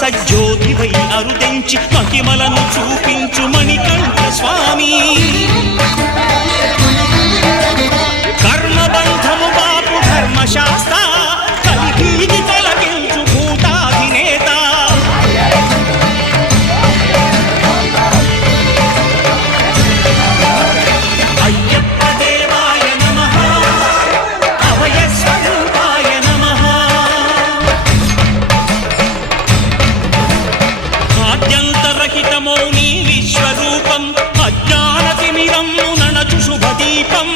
సజ్జోతివై అరుదెంచి మహిమలను చూపించు. అభ్యంతరహితమౌ నీ విశ్వరూపం అజ్ఞానతిమిరం నణచు శుభదీపం.